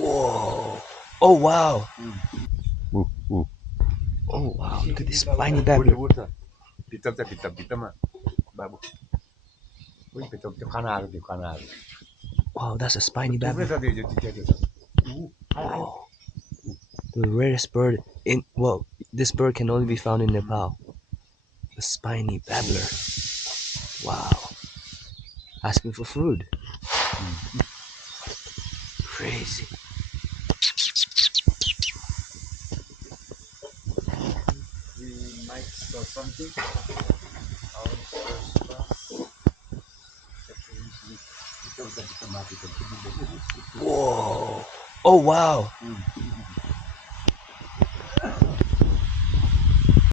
Whoa. Oh wow. Ooh, ooh. Oh wow. Look at this spiny babbler. भित्र चाहिँ भित्तामा बाबु उही भित्र त्यो खानाहरू त्यो खानाहरू Wow, that's a spiny थुप्रै babbler. छ त्यो छ Whoa. The rarest bird in, well, this bird can only be found in Nepal. The spiny babbler. Wow. Asking for food. Crazy. We might saw something. Whoa. Oh wow.